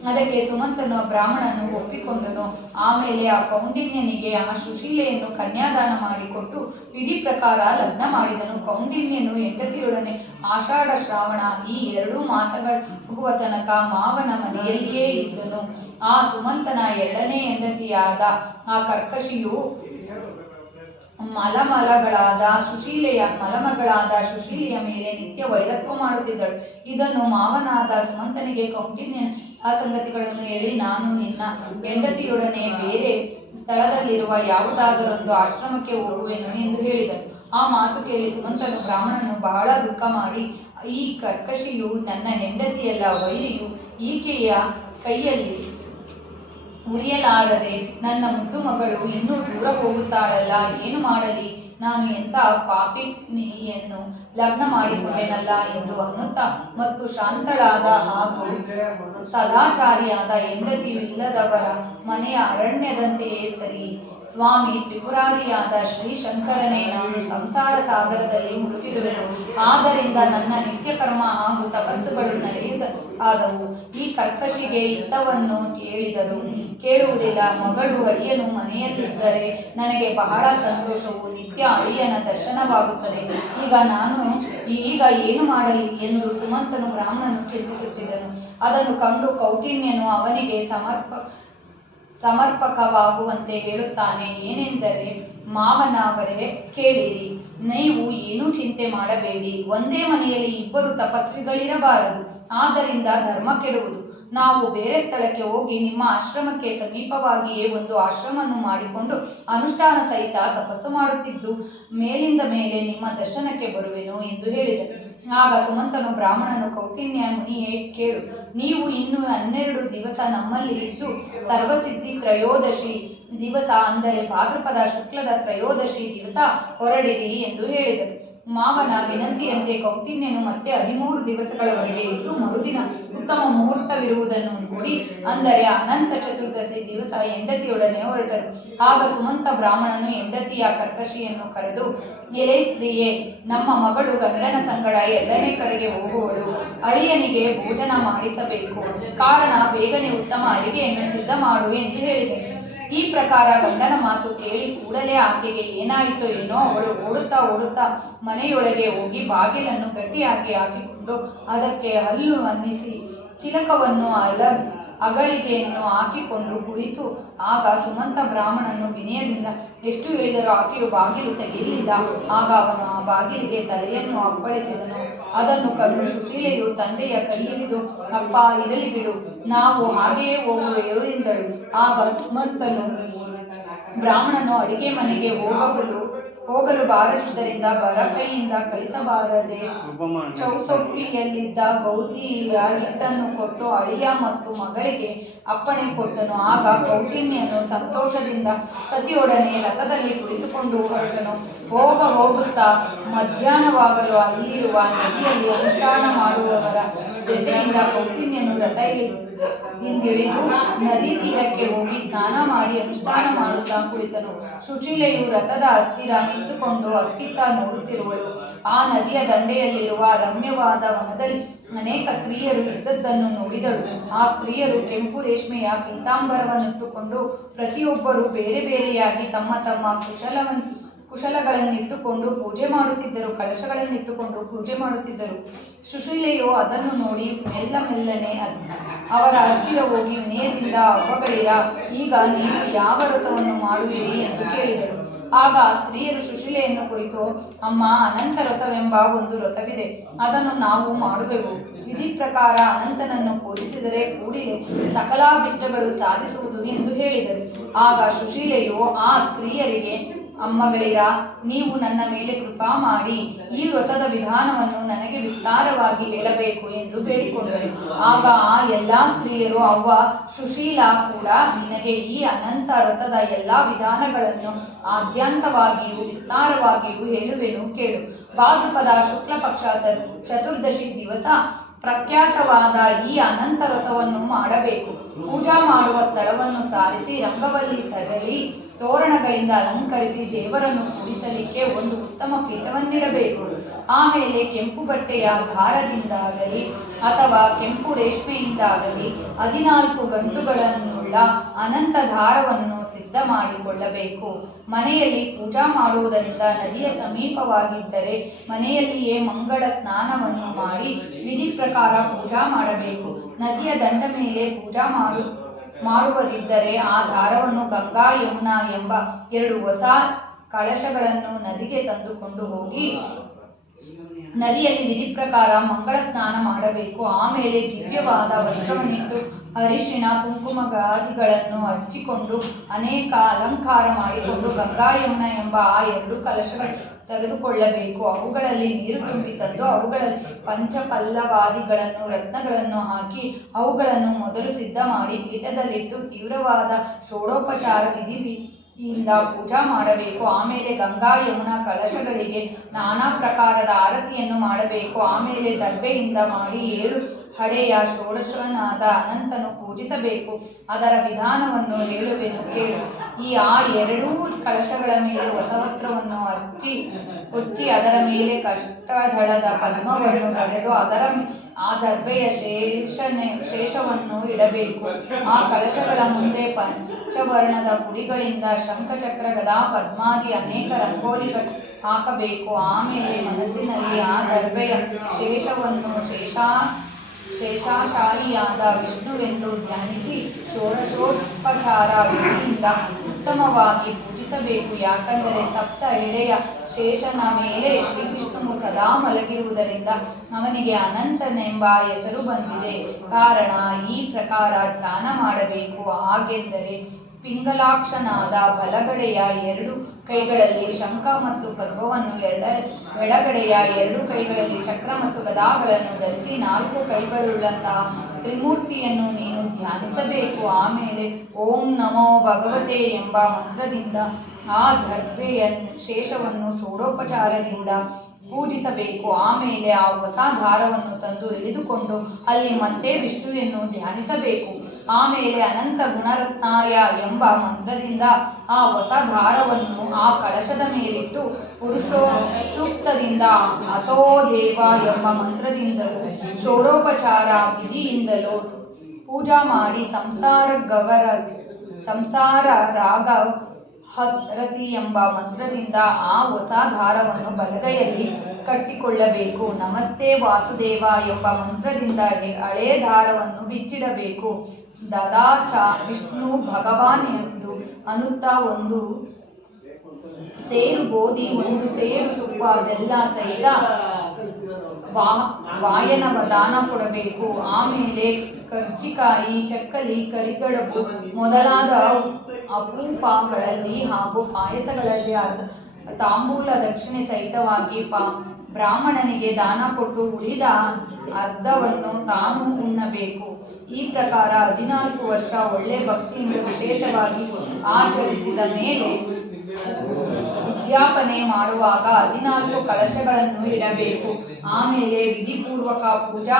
ಅದಕ್ಕೆ ಸುಮಂತನು ಬ್ರಾಹ್ಮಣನು ಒಪ್ಪಿಕೊಂಡನು. ಆಮೇಲೆ ಆ ಕೌಂಡಿನ್ಯನಿಗೆ ಆ ಸುಶೀಲೆಯನ್ನು ಕನ್ಯಾದಾನ ಮಾಡಿಕೊಟ್ಟು ವಿಧಿ ಪ್ರಕಾರ ಲಗ್ನ ಮಾಡಿದನು. ಕೌಂಡಿನ್ಯನು ಹೆಂಡತಿಯೊಡನೆ ಆಷಾಢ ಶ್ರಾವಣ ಈ 2 ಮಾಸಗಳಾಗುವ ತನಕ ಮಾವನ ಮನೆಯಲ್ಲಿಯೇ ಇದ್ದನು. ಆ ಸುಮಂತನ 2ನೇ ಹೆಂಡತಿಯಾದ ಆ ಕರ್ಕಶಿಯು ಮಲಮಗಳಾದ ಸುಶೀಲೆಯ ಮೇಲೆ ನಿತ್ಯ ವೈರತ್ವ ಮಾಡುತ್ತಿದ್ದಳು. ಇದನ್ನು ಮಾವನಾದ ಸುಮಂತನಿಗೆ ಕೌಂಡಿನ್ಯ ಆ ಸಂಗತಿಗಳನ್ನು ಹೇಳಿ, ನಾನು ನಿನ್ನ ಹೆಂಡತಿಯೊಡನೆ ಬೇರೆ ಸ್ಥಳದಲ್ಲಿರುವ ಯಾವುದಾದರೊಂದು ಆಶ್ರಮಕ್ಕೆ ಹೋಗುವೆನು ಎಂದು ಹೇಳಿದನು. ಆ ಮಾತು ಕೇಳಿ ಸುಮಂತನು ಬ್ರಾಹ್ಮಣನು ಬಹಳ ದುಃಖ ಮಾಡಿ, ಈ ಕರ್ಕಶಿಯು ನನ್ನ ಹೆಂಡತಿಯಲ್ಲ, ವೈರಿಯು, ಈಕೆಯ ಕೈಯಲ್ಲಿ ಉರಿಯಲಾರದೆ ನನ್ನ ಮುದ್ದು ಮಗಳು ಇನ್ನೂ ದೂರ ಹೋಗುತ್ತಾಳಲ್ಲ, ಏನು ಮಾಡಲಿ, ನಾನು ಎಂಥ ಪಾಪಿನಿಯನ್ನು ಲಗ್ನ ಮಾಡಿಕೊಂಡೆನಲ್ಲ ಎಂದು ಅನ್ನುತ್ತಾ, ಮತ್ತು ಶಾಂತಳಾದ ಹಾಗೂ ಸದಾಚಾರಿಯಾದ ಹೆಂಡತಿಯಿಲ್ಲದವರ ಮನೆಯ ಅರಣ್ಯದಂತೆಯೇ ಸರಿ. ಸ್ವಾಮಿ ತ್ರಿಪುರಾರಿಯಾದ ಶ್ರೀ ಶಂಕರನೇ, ನಾನು ಸಂಸಾರ ಸಾಗರದಲ್ಲಿ ಮುಳುಗಿರುವೆನು. ಆದ್ದರಿಂದ ನನ್ನ ನಿತ್ಯ ಕರ್ಮ ಹಾಗೂ ತಪಸ್ಸುಗಳು ನಡೆಯುವುದಾದವು. ಈ ಕರ್ಕಶಿಗೆ ಹಿತವನ್ನು ಕೇಳಿದರೂ ಕೇಳುವುದಿಲ್ಲ. ಮಗಳು ಅಳಿಯನು ಮನೆಯಲ್ಲಿದ್ದರೆ ನನಗೆ ಬಹಳ ಸಂತೋಷವು, ನಿತ್ಯ ಅಳಿಯನ ದರ್ಶನವಾಗುತ್ತದೆ. ಈಗ ಏನು ಮಾಡಲಿ ಎಂದು ಸುಮಂತನು ಬ್ರಾಹ್ಮಣನು ಚಿಂತಿಸುತ್ತಿದ್ದನು. ಅದನ್ನು ಕಂಡು ಕೌಂಡಿನ್ಯನು ಅವನಿಗೆ ಸಮರ್ಪಕವಾಗುವಂತೆ ಹೇಳುತ್ತಾನೆ. ಏನೆಂದರೆ, ಮಾವನವರೇ ಕೇಳಿರಿ, ನೀವು ಏನೂ ಚಿಂತೆ ಮಾಡಬೇಡಿ. ಒಂದೇ ಮನೆಯಲ್ಲಿ 2 ತಪಸ್ವಿಗಳಿರಬಾರದು, ಆದ್ದರಿಂದ ಧರ್ಮ ಕೆಡುವುದು. ನಾವು ಬೇರೆ ಸ್ಥಳಕ್ಕೆ ಹೋಗಿ ನಿಮ್ಮ ಆಶ್ರಮಕ್ಕೆ ಸಮೀಪವಾಗಿಯೇ ಒಂದು ಆಶ್ರಮವನ್ನು ಮಾಡಿಕೊಂಡು ಅನುಷ್ಠಾನ ಸಹಿತ ತಪಸ್ಸು ಮಾಡುತ್ತಿದ್ದು ಮೇಲಿಂದ ಮೇಲೆ ನಿಮ್ಮ ದರ್ಶನಕ್ಕೆ ಬರುವೆನು ಎಂದು ಹೇಳಿದನು. ಆಗ ಸುಮಂತನು ಬ್ರಾಹ್ಮಣನು, ಕೌಂಡಿನ್ಯ ಮುನಿಯೇ ಕೇಳು, ನೀವು ಇನ್ನು 12 ದಿವಸ ನಮ್ಮಲ್ಲಿ ಇದ್ದು ಸರ್ವಸಿದ್ಧಿ ತ್ರಯೋದಶಿ ದಿವಸ, ಅಂದರೆ ಭಾದ್ರಪದ ಶುಕ್ಲದ ತ್ರಯೋದಶಿ ದಿವಸ ಹೊರಡಿರಿ ಎಂದು ಹೇಳಿದನು. ಮಾವನ ವಿನಂತಿಯಂತೆ ಕೌಂಡಿನ್ಯನು ಮತ್ತೆ 13 ದಿವಸಗಳವರೆಗೆ ಇದ್ದು ಮರುದಿನ ಉತ್ತಮ ಮುಹೂರ್ತವಿರುವುದನ್ನು ನೋಡಿ, ಅಂದರೆ ಅನಂತ ಚತುರ್ದಶಿ ದಿವಸ ಹೆಂಡತಿಯೊಡನೆ ಹೊರಟರು. ಆಗ ಸುಮಂತ ಬ್ರಾಹ್ಮಣನು ಹೆಂಡತಿಯ ಕರ್ಕಶಿಯನ್ನು ಕರೆದು, ಎಲೆ ಸ್ತ್ರೀಯೇ, ನಮ್ಮ ಮಗಳು ಗಂಡನ ಸಂಗಡ 2ನೇ ಕಡೆಗೆ ಹೋಗುವಳು. ಅಳಿಯನಿಗೆ ಭೋಜನ ಮಾಡಿಸಬೇಕು, ಕಾರಣ ಬೇಗನೆ ಉತ್ತಮ ಅಡಿಗೆಯನ್ನು ಸಿದ್ಧ ಮಾಡು ಎಂದು ಹೇಳಿದನು. ಈ ಪ್ರಕಾರ ಗಂಡನ ಮಾತು ಕೇಳಿ ಕೂಡಲೇ ಆಕೆಗೆ ಏನಾಯಿತೋ ಏನೋ, ಅವಳು ಓಡುತ್ತಾ ಮನೆಯೊಳಗೆ ಹೋಗಿ ಬಾಗಿಲನ್ನು ಗಟ್ಟಿಯಾಗಿ ಹಾಕಿಕೊಂಡು ಅದಕ್ಕೆ ಹಲ್ಲು ಅನ್ನಿಸಿ ಚಿಲಕವನ್ನು ಅಗಳಿಗೆಯನ್ನು ಹಾಕಿಕೊಂಡು ಕುಳಿತು. ಆಗ ಸುಮಂತ ಬ್ರಾಹ್ಮಣನು ವಿನಯದಿಂದ ಎಷ್ಟು ಹೇಳಿದರೂ ಆಕೆಯು ಬಾಗಿಲು ತೆಗೆಯಲಿಲ್ಲ. ಆಗ ಅವನು ಆ ಬಾಗಿಲಿಗೆ ತಲೆಯನ್ನು ಅಪ್ಪಳಿಸಿದನು. ಅದನ್ನು ಕಂಡು ಸುಶೀಲೆಯು ತಂದೆಯ ಕೈ ಹಿಡಿದು, ಅಪ್ಪ, ಇರಲಿ ಬಿಡು, ನಾವು ಹಾಗೆಯೇ ಹೋಗುವೆವು ಎಂದಳು. ಆಗ ಸುಮಂತನು ಬ್ರಾಹ್ಮಣನು ಅಡಿಗೆ ಮನೆಗೆ ಹೋಗಲು ಬಾರದಿದ್ದರಿಂದ ಬರಕೈಯಿಂದ ಕಳಿಸಬಾರದೆ ಚೌಸೊಪ್ಪಿಯಲ್ಲಿದ್ದ ಗೌದಿಯ ಹಿಟ್ಟನ್ನು ಕೊಟ್ಟು ಅಳಿಯ ಮತ್ತು ಮಗಳಿಗೆ ಅಪ್ಪಣೆ ಕೊಟ್ಟನು. ಆಗ ಕೌಂಡಿನ್ಯನು ಸಂತೋಷದಿಂದ ಸತಿಯೊಡನೆ ರಥದಲ್ಲಿ ಕುಳಿತುಕೊಂಡು ಹೊರಟನು. ಹೋಗುತ್ತಾ ಮಧ್ಯಾಹ್ನವಾಗಲು ಅಲ್ಲಿರುವ ನದಿಯಲ್ಲಿ ಅನುಷ್ಠಾನ ಮಾಡುವವರ ದೆಸೆಯಿಂದ ಕೌಂಡಿನ್ಯನು ರಥದಿಂದಿಳಿದು ನದಿ ತೀರಕ್ಕೆ ಹೋಗಿ ಸ್ನಾನ ಮಾಡಿ ಅನುಷ್ಠಾನ ಮಾಡುತ್ತಾ ಕುಳಿತನು. ಸುಶೀಲೆಯು ರಥದ ಹತ್ತಿರ ನಿಂತುಕೊಂಡು ಅತ್ತಿತ್ತ ನೋಡುತ್ತಿರುವಳು. ಆ ನದಿಯ ದಂಡೆಯಲ್ಲಿರುವ ರಮ್ಯವಾದ ವನದಲ್ಲಿ ಅನೇಕ ಸ್ತ್ರೀಯರು ಇದ್ದದ್ದನ್ನು ನೋಡಿದಳು. ಆ ಸ್ತ್ರೀಯರು ಕೆಂಪು ರೇಷ್ಮೆಯ ಪೀತಾಂಬರವನ್ನಿಟ್ಟುಕೊಂಡು ಪ್ರತಿಯೊಬ್ಬರು ಬೇರೆ ಬೇರೆಯಾಗಿ ತಮ್ಮ ತಮ್ಮ ಕುಶಲಗಳನ್ನಿಟ್ಟುಕೊಂಡು ಪೂಜೆ ಮಾಡುತ್ತಿದ್ದರು, ಕಳಶಗಳನ್ನಿಟ್ಟುಕೊಂಡು ಪೂಜೆ ಮಾಡುತ್ತಿದ್ದರು. ಸುಶೀಲೆಯು ಅದನ್ನು ನೋಡಿ ಮೆಲ್ಲನೆ ಅವರ ಹತ್ತಿರ ಹೋಗಿ ವಿನಯದಿಂದ, ಅವ್ವಗಳಿರ, ಈಗ ನೀವು ಯಾವ ವ್ರತವನ್ನು ಮಾಡುವಿರಿ ಎಂದು ಕೇಳಿದರು. ಆಗ ಆ ಸ್ತ್ರೀಯರು ಸುಶೀಲೆಯನ್ನು ಕುರಿತು, ಅಮ್ಮ, ಅನಂತ ವ್ರತವೆಂಬ ಒಂದು ವ್ರತವಿದೆ, ಅದನ್ನು ನಾವು ಮಾಡುವೆವು. ವಿಧಿ ಪ್ರಕಾರ ಅನಂತನನ್ನು ಪೂಜಿಸಿದರೆ ಕೂಡಿಲೆ ಸಕಲಾಭಿಷ್ಟಗಳು ಸಾಧಿಸುವುದು ಎಂದು ಹೇಳಿದರು. ಆಗ ಸುಶೀಲೆಯು ಆ ಸ್ತ್ರೀಯರಿಗೆ, ಅಮ್ಮಗಳಿರ, ನೀವು ನನ್ನ ಮೇಲೆ ಕೃಪಾ ಮಾಡಿ ಈ ವ್ರತದ ವಿಧಾನವನ್ನು ನನಗೆ ವಿಸ್ತಾರವಾಗಿ ಹೇಳಬೇಕು ಎಂದು ಬೇಡಿಕೊಂಡರು. ಆಗ ಆ ಎಲ್ಲ ಸ್ತ್ರೀಯರು, ಅವ್ವ ಸುಶೀಲಾ ಕೂಡ ನಿನಗೆ ಈ ಅನಂತ ವ್ರತದ ಎಲ್ಲ ವಿಧಾನಗಳನ್ನು ಆದ್ಯಂತವಾಗಿಯೂ ವಿಸ್ತಾರವಾಗಿಯೂ ಹೇಳುವೆನು, ಕೇಳು. ಭಾದ್ರಪದ ಶುಕ್ಲ ಪಕ್ಷ ಚತುರ್ದಶಿ ದಿವಸ ಪ್ರಖ್ಯಾತವಾದ ಈ ಅನಂತ ವ್ರತವನ್ನು ಮಾಡಬೇಕು. ಪೂಜಾ ಮಾಡುವ ಸ್ಥಳವನ್ನು ಸಾರಿಸಿ ರಂಗವಲ್ಲಿ ತರಳಿ ತೋರಣಗಳಿಂದ ಅಲಂಕರಿಸಿ ದೇವರನ್ನು ಕೂಡಿಸಲಿಕ್ಕೆ ಒಂದು ಉತ್ತಮ ಪೀಠವನ್ನಿಡಬೇಕು. ಆಮೇಲೆ ಕೆಂಪು ಬಟ್ಟೆಯ ದಾರದಿಂದಾಗಲಿ ಅಥವಾ ಕೆಂಪು ರೇಷ್ಮೆಯಿಂದಾಗಲಿ 14 ಗಂಟುಗಳನ್ನುಳ್ಳ ಅನಂತ ದಾರವನ್ನು ಸಿದ್ಧ ಮಾಡಿಕೊಳ್ಳಬೇಕು. ಮನೆಯಲ್ಲಿ ಪೂಜಾ ಮಾಡುವುದರಿಂದ ನದಿಯ ಸಮೀಪವಾಗಿದ್ದರೆ ಮನೆಯಲ್ಲಿಯೇ ಮಂಗಳ ಸ್ನಾನವನ್ನು ಮಾಡಿ ವಿಧಿ ಪ್ರಕಾರ ಪೂಜಾ ಮಾಡಬೇಕು. ನದಿಯ ದಂಡ ಮೇಲೆ ಪೂಜಾ ಮಾಡುವುದಿದ್ದರೆ ಆ ದಾರವನ್ನು ಗಂಗಾ ಯಮುನಾ ಎಂಬ 2 ಹೊಸ ಕಳಶಗಳನ್ನು ನದಿಗೆ ತಂದುಕೊಂಡು ಹೋಗಿ ನದಿಯಲ್ಲಿ ವಿಧಿ ಪ್ರಕಾರ ಮಂಗಳ ಸ್ನಾನ ಮಾಡಬೇಕು. ಆಮೇಲೆ ದಿವ್ಯವಾದ ವಸ್ತ್ರವನ್ನಿಟ್ಟು ಅರಿಶಿಣ ಕುಂಕುಮಗಾದಿಗಳನ್ನು ಹಚ್ಚಿಕೊಂಡು ಅನೇಕ ಅಲಂಕಾರ ಮಾಡಿಕೊಂಡು ಗಂಗಾ ಯಮುನಾ ಎಂಬ ಆ 2 ಕಲಶಗಳು ತೆಗೆದುಕೊಳ್ಳಬೇಕು. ಅವುಗಳಲ್ಲಿ ನೀರು ತುಂಬಿ ತಂದು ಅವುಗಳಲ್ಲಿ ಪಂಚಪಲ್ಲವಾದಿಗಳನ್ನು ರತ್ನಗಳನ್ನು ಹಾಕಿ ಅವುಗಳನ್ನು ಮೊದಲು ಸಿದ್ಧ ಮಾಡಿ ಪೀಠದಲ್ಲಿಟ್ಟು ತೀವ್ರವಾದ ಷೋಡೋಪಚಾರ ವಿಧಿಯಿಂದ ಪೂಜಾ ಮಾಡಬೇಕು. ಆಮೇಲೆ ಗಂಗಾ ಯಮುನಾ ಕಲಶಗಳಿಗೆ ನಾನಾ ಪ್ರಕಾರದ ಆರತಿಯನ್ನು ಮಾಡಬೇಕು. ಆಮೇಲೆ ದರ್ಬೆಯಿಂದ ಮಾಡಿ 7 ಹಡೆಯ ಷೋಡಶನಾದ ಅನಂತನು ಪೂಜಿಸಬೇಕು. ಅದರ ವಿಧಾನವನ್ನು ಹೇಳುವೆನು ಕೇಳು. ಆ 2 ಕಳಶಗಳ ಮೇಲೆ ಹೊಸ ವಸ್ತ್ರವನ್ನು ಹೊಚ್ಚಿ ಅದರ ಮೇಲೆ ಕಷ್ಟದಳದ ಪದ್ಮವನ್ನು ಬರೆದು ಅದರ ಆ ದರ್ಬೆಯ ಶೇಷವನ್ನು ಇಡಬೇಕು. ಆ ಕಳಶಗಳ ಮುಂದೆ ಪಂಚವರ್ಣದ ಪುಡಿಗಳಿಂದ ಶಂಖಚಕ್ರ ಗದಾ ಪದ್ಮಾದಿ ಅನೇಕ ರಂಗೋಲಿಗಳು ಹಾಕಬೇಕು. ಆಮೇಲೆ ಮನಸ್ಸಿನಲ್ಲಿ ಆ ದರ್ಬೆಯ ಶೇಷವನ್ನು ಶೇಷಾಶಾಯಿಯಾದ ವಿಷ್ಣುವೆಂದು ಧ್ಯಾನಿಸಿ ಷೋಡಶೋಪಚಾರ ವಿಧಿಯಿಂದ ಉತ್ತಮವಾಗಿ ಪೂಜಿಸಬೇಕು. ಯಾಕಂದರೆ 7 ಎಡೆಯ ಶೇಷನ ಮೇಲೆ ಶ್ರೀ ವಿಷ್ಣುವು ಸದಾ ಮಲಗಿರುವುದರಿಂದ ಅವನಿಗೆ ಅನಂತನೆಂಬ ಹೆಸರು ಬಂದಿದೆ. ಕಾರಣ ಈ ಪ್ರಕಾರ ಧ್ಯಾನ ಮಾಡಬೇಕು. ಹಾಗೆಂದರೆ ಪಿಂಗಲಾಕ್ಷನಾದ ಬಲಗಡೆಯ 2 ಕೈಗಳಲ್ಲಿ ಶಂಖ ಮತ್ತು ಪದ್ಮವನ್ನು, ಎಡಗಡೆಯ 2 ಕೈಗಳಲ್ಲಿ ಚಕ್ರ ಮತ್ತು ಗದಾಗಳನ್ನು ಧರಿಸಿ 4 ಕೈಗಳುಳ್ಳಂತಹ ತ್ರಿಮೂರ್ತಿಯನ್ನು ನೀನು ಧ್ಯಾನಿಸಬೇಕು. ಆಮೇಲೆ ಓಂ ನಮೋ ಭಗವತೆ ಎಂಬ ಮಂತ್ರದಿಂದ ಆ ದರ್ಬೆಯ ಶೇಷವನ್ನು ಷೋಡೋಪಚಾರದಿಂದ ಪೂಜಿಸಬೇಕು. ಆಮೇಲೆ ಆ ಹೊಸ ದಾರವನ್ನು ತಂದು ಹಿಡಿದುಕೊಂಡು ಅಲ್ಲಿ ಮತ್ತೆ ವಿಷ್ಣುವನ್ನು ಧ್ಯಾನಿಸಬೇಕು. ಆಮೇಲೆ ಅನಂತ ಗುಣರತ್ನಾಯ ಎಂಬ ಮಂತ್ರದಿಂದ ಆ ಹೊಸ ದಾರವನ್ನು ಆ ಕಳಶದ ಮೇಲಿಟ್ಟು ಪುರುಷೋ ಸೂಕ್ತದಿಂದ ಅಥೋ ದೇವ ಎಂಬ ಮಂತ್ರದಿಂದಲೂ ಷೋಡೋಪಚಾರ ವಿಧಿಯಿಂದಲೂ ಪೂಜಾ ಮಾಡಿ ಸಂಸಾರ ರಾಗ ಹರತಿ ಎಂಬ ಮಂತ್ರದಿಂದ ಆ ಹೊಸ ದಾರವನ್ನು ಬಲಗೈಯಲ್ಲಿ ಕಟ್ಟಿಕೊಳ್ಳಬೇಕು. ನಮಸ್ತೆ ವಾಸುದೇವ ಎಂಬ ಮಂತ್ರದಿಂದ ಹಳೆ ದಾರವನ್ನು ಬಿಚ್ಚಿಡಬೇಕು. ದದಾಚ ವಿಷ್ಣು ಭಗವಾನ್ ಎಂದು ಅನ್ನುತ್ತಾ 1 ಸೇರು ಗೋಧಿ 1 ಸೇರು ತುಪ್ಪ ಬೆಲ್ಲ ಸಹಿತ ವಾಯನವ ದಾನ ಕೊಡಬೇಕು. ಆಮೇಲೆ ಕರ್ಜಿಕಾಯಿ, ಚಕ್ಕಲಿ, ಕರಿಗಡಬು ಮೊದಲಾದ ಅಪೂಪಗಳಲ್ಲಿ ಹಾಗೂ ಪಾಯಸಗಳಲ್ಲಿ ತಾಂಬೂಲ ದಕ್ಷಿಣೆ ಸಹಿತವಾಗಿ ಬ್ರಾಹ್ಮಣನಿಗೆ ದಾನ ಕೊಟ್ಟು ಉಳಿದ ಅರ್ಧವನ್ನು ತಾನು ಉಣ್ಣಬೇಕು. ಈ ಪ್ರಕಾರ 14 ವರ್ಷ ಒಳ್ಳೆ ಭಕ್ತಿಯಿಂದ ವಿಶೇಷವಾಗಿ ಆಚರಿಸಿದ ಮೇಲೆ ಉದ್ಯಾಪನೆ ಮಾಡುವಾಗ 14 ಕಳಶಗಳನ್ನು ಇಡಬೇಕು. ಆಮೇಲೆ ವಿಧಿಪೂರ್ವಕ ಪೂಜಾ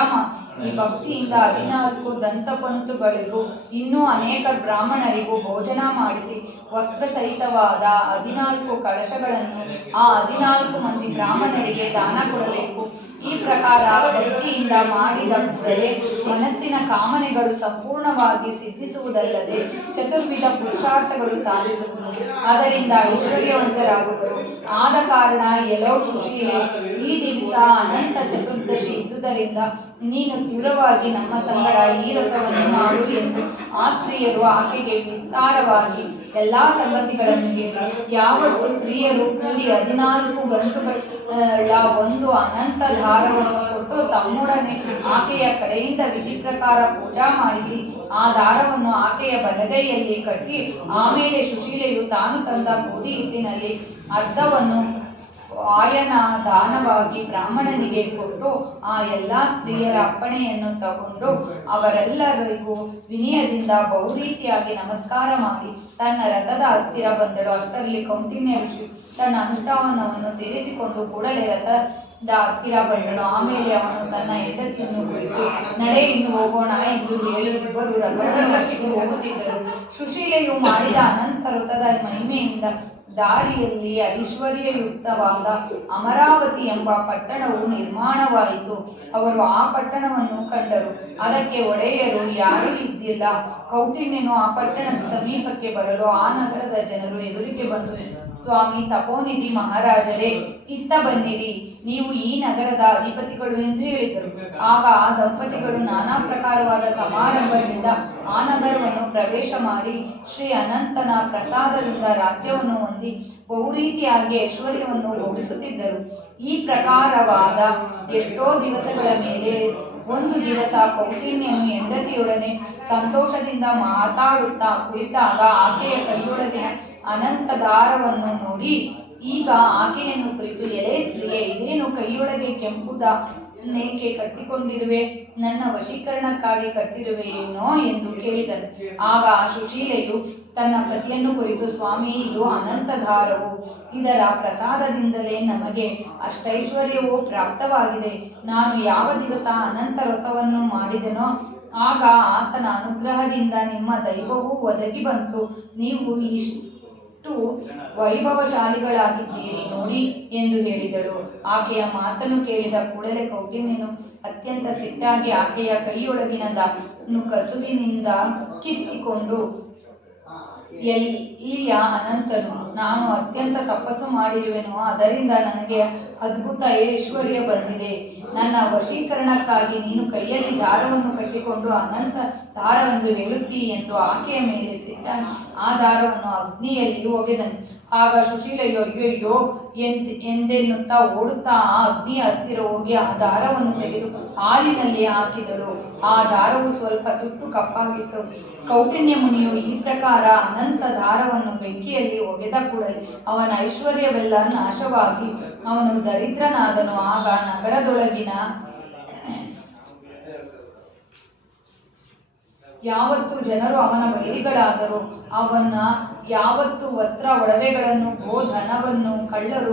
ಈ ಭಕ್ತಿಯಿಂದ 14 ದಂತಪಂತುಗಳಿಗೂ ಇನ್ನೂ ಅನೇಕ ಬ್ರಾಹ್ಮಣರಿಗೂ ಭೋಜನ ಮಾಡಿಸಿ ವಸ್ತ್ರ ಸಹಿತವಾದ 14 ಕಳಶಗಳನ್ನು ಆ 14 ಮಂದಿ ಬ್ರಾಹ್ಮಣರಿಗೆ ದಾನ ಕೊಡಬೇಕು. ಈ ಪ್ರಕಾರ ಭಕ್ತಿಯಿಂದ ಮಾಡಿದ ಕೂಡಲೇ ಮನಸ್ಸಿನ ಕಾಮನೆಗಳು ಸಂಪೂರ್ಣವಾಗಿ ಸಿದ್ಧಿಸುವುದಲ್ಲದೆ ಚತುರ್ವಿಧ ಪುರುಷಾರ್ಥಗಳು ಸಾಧಿಸುವುದು. ಅದರಿಂದ ಐಶ್ವರ್ಯವಂತರಾಗುವರು. ಆದ ಕಾರಣ ಎಲ್ಲೋ ಸುಶೀಲೆ, ಈ ದಿವಸ ಅನಂತ ಚತುರ್ದಶಿ ಇದ್ದುದರಿಂದ ನೀನು ತೀವ್ರವಾಗಿ ನಮ್ಮ ಸಂಗಡ ಈ ವ್ರತವನ್ನು ಮಾಡು ಎಂದು ಆ ಸ್ತ್ರೀಯರು ಆಕೆಗೆ ವಿಸ್ತಾರವಾಗಿ ಎಲ್ಲ ಸಂಗತಿಗಳನ್ನು ಹೇಳಿ, ಯಾವತ್ತು ಸ್ತ್ರೀಯರು ಕೂಡಿ 14 ಗಂಟುಗಳ ಒಂದು ಅನಂತ ದಾರವನ್ನು ಕೊಟ್ಟು ತಮ್ಮೊಡನೆ ಆಕೆಯ ಕಡೆಯಿಂದ ವಿಧಿ ಪ್ರಕಾರ ಪೂಜಾ ಮಾಡಿಸಿ ಆ ದಾರವನ್ನು ಆಕೆಯ ಬಲಗೈಯಲ್ಲಿ ಕಟ್ಟಿ ಆಮೇಲೆ ಸುಶೀಲೆಯು ತಾನು ತಂದ ಗೋಧಿ ಹಿಟ್ಟಿನಲ್ಲಿ ಅರ್ಧವನ್ನು ವಾಯನ ದಾನವಾಗಿ ಬ್ರಾಹ್ಮಣನಿಗೆ ಕೊಟ್ಟು ಆ ಎಲ್ಲ ಸ್ತ್ರೀಯರ ಅಪ್ಪಣೆಯನ್ನು ತಗೊಂಡು ಅವರೆಲ್ಲರಿಗೂ ವಿನಯದಿಂದ ಬಹುರೀತಿಯಾಗಿ ನಮಸ್ಕಾರ ಮಾಡಿ ತನ್ನ ರಥದ ಹತ್ತಿರ ಬಂದಳು. ಅಷ್ಟರಲ್ಲಿ ಕೌಂಡಿನ್ಯ ಋಷಿ ತನ್ನ ಅನುಷ್ಠಾನವನ್ನು ತೀರಿಸಿಕೊಂಡು ಕೂಡಲೇ ರಥದ ಹತ್ತಿರ ಬಂದನು. ಆಮೇಲೆ ಅವನು ತನ್ನ ಹೆಂಡತಿಯನ್ನು ಕುರಿತು ನಡೆ ಇನ್ನು ಹೋಗೋಣ ಎಂದು ಹೇಳಿ ಇಬ್ಬರು ರಥವನ್ನು ಹೋಗುತ್ತಿದ್ದರು. ಸುಶೀಲೆಯು ಮಾಡಿದ ಅನಂತ ವ್ರತದ ಮಹಿಮೆಯಿಂದ ದಾರಿಯಲ್ಲಿ ಐಶ್ವರ್ಯಯುಕ್ತವಾದ ಅಮರಾವತಿ ಎಂಬ ಪಟ್ಟಣವು ನಿರ್ಮಾಣವಾಯಿತು. ಅವರು ಆ ಪಟ್ಟಣವನ್ನು ಕಂಡರು. ಅದಕ್ಕೆ ಒಡೆಯರು ಯಾರೂ ಇದ್ದಿಲ್ಲ. ಕೌಟಿನ್ಯನು ಆ ಪಟ್ಟಣದ ಸಮೀಪಕ್ಕೆ ಬರಲು ಆ ನಗರದ ಜನರು ಎದುರಿಗೆ ಬಂದು, ಸ್ವಾಮಿ ತಪೋನಿಧಿ ಮಹಾರಾಜರೇ, ಇತ್ತ ಬನ್ನಿರಿ, ನೀವು ಈ ನಗರದ ಅಧಿಪತಿಗಳು ಎಂದು ಹೇಳಿದರು. ಆಗ ಆ ದಂಪತಿಗಳು ನಾನಾ ಪ್ರಕಾರವಾದ ಸಮಾರಂಭದಿಂದ ಆ ನಗರವನ್ನು ಪ್ರವೇಶ ಮಾಡಿ ಶ್ರೀ ಅನಂತನ ಪ್ರಸಾದದಿಂದ ರಾಜ್ಯವನ್ನು ಹೊಂದಿ ಬಹುರೀತಿಯಾಗಿ ಐಶ್ವರ್ಯವನ್ನು ಭೋಗಿಸುತ್ತಿದ್ದರು. ಈ ಪ್ರಕಾರವಾದ ಎಷ್ಟೋ ದಿವಸಗಳ ಮೇಲೆ ಒಂದು ದಿವಸ ಕೌಟಿನ್ಯನು ಹೆಂಡತಿಯೊಡನೆ ಸಂತೋಷದಿಂದ ಮಾತಾಡುತ್ತಾ ಕುಳಿತಾಗ ಆಕೆಯ ಕೈಯೊಳಗಿನ ಅನಂತ ದಾರವನ್ನು ನೋಡಿ, ಈಗ ಆಕೆಯನ್ನು ಕುರಿತು, ಎಲೆ ಸ್ತ್ರೀಯೇ, ಇದೇನು ಕೈಯೊಳಗೆ ಕೆಂಪುದನ್ನೇಕೆ ಕಟ್ಟಿಕೊಂಡಿರುವೆ? ನನ್ನ ವಶೀಕರಣಕ್ಕಾಗಿ ಕಟ್ಟಿರುವೆಯೇನೋ ಎಂದು ಕೇಳಿದನು. ಆಗ ಆ ಸುಶೀಲೆಯು ತನ್ನ ಪತಿಯನ್ನು ಕುರಿತು, ಸ್ವಾಮಿ, ಇದು ಅನಂತ ದಾರವು. ಇದರ ಪ್ರಸಾದದಿಂದಲೇ ನಮಗೆ ಅಷ್ಟೈಶ್ವರ್ಯವೂ ಪ್ರಾಪ್ತವಾಗಿದೆ. ನಾನು ಯಾವ ದಿವಸ ಅನಂತ ವ್ರತವನ್ನು ಮಾಡಿದೆನೋ ಆಗ ಆತನ ಅನುಗ್ರಹದಿಂದ ನಿಮ್ಮ ದೈವವೂ ಒದಗಿ ಬಂತು. ನೀವು ಇಷ್ಟು ವೈಭವಶಾಲಿಗಳಾಗಿದ್ದೀರಿ ನೋಡಿ ಎಂದು ಹೇಳಿದಳು. ಆಕೆಯ ಮಾತನ್ನು ಕೇಳಿದ ಕೂಡಲೇ ಕೌಟಿನ್ಯನು ಅತ್ಯಂತ ಸಿಟ್ಟಾಗಿ ಆಕೆಯ ಕೈಯೊಳಗಿನ ದಾರವನ್ನು ಕಸುವಿನಿಂದ ಕಿತ್ತಿಕೊಂಡು, ಎಲ್ಲಿಯ ಅನಂತನು? ನಾನು ಅತ್ಯಂತ ತಪಸ್ಸು ಮಾಡಿರುವೆನು, ಅದರಿಂದ ನನಗೆ ಅದ್ಭುತ ಐಶ್ವರ್ಯ ಬಂದಿದೆ. ನನ್ನ ವಶೀಕರಣಕ್ಕಾಗಿ ನೀನು ಕೈಯಲ್ಲಿ ದಾರವನ್ನು ಕಟ್ಟಿಕೊಂಡು ಅನಂತ ದಾರವೆಂದು ಹೇಳುತ್ತೀ ಎಂದು ಆಕೆಯ ಮೇಲೆ ಸಿಟ್ಟಾಗಿ ಆ ದಾರವನ್ನು ಅಗ್ನಿಯಲ್ಲಿ ಒಗೆದನು. ಆಗ ಸುಶೀಲೆಯು ಅಯ್ಯಯ್ಯೋ ಎಂದೆನ್ನುತ್ತಾ ಓಡುತ್ತಾ ಆ ಅಗ್ನಿಯ ಹತ್ತಿರ ಹೋಗಿ ಆ ದಾರವನ್ನು ತೆಗೆದು ಹಾಲಿನಲ್ಲಿ ಹಾಕಿದಳು. ಆ ದಾರವು ಸ್ವಲ್ಪ ಸುಟ್ಟು ಕಪ್ಪಾಗಿತ್ತು. ಕೌಟಿನ್ಯ ಮುನಿಯು ಈ ಪ್ರಕಾರ ಅನಂತ ದಾರವನ್ನು ಬೆಂಕಿಯಲ್ಲಿ ಒಗೆದ ಕೂಡಲೇ ಅವನ ಐಶ್ವರ್ಯವೆಲ್ಲ ನಾಶವಾಗಿ ಅವನು ದರಿದ್ರನಾದನು. ಆಗ ನಗರದೊಳಗಿನ ಯಾವತ್ತು ಜನರು ಅವನ ವೈರಿಗಳಾದರು, ಅವನ ಯಾವತ್ತು ವಸ್ತ್ರ ಒಡವೆಗಳನ್ನು ಗೋಧನವನ್ನು ಕಳ್ಳರು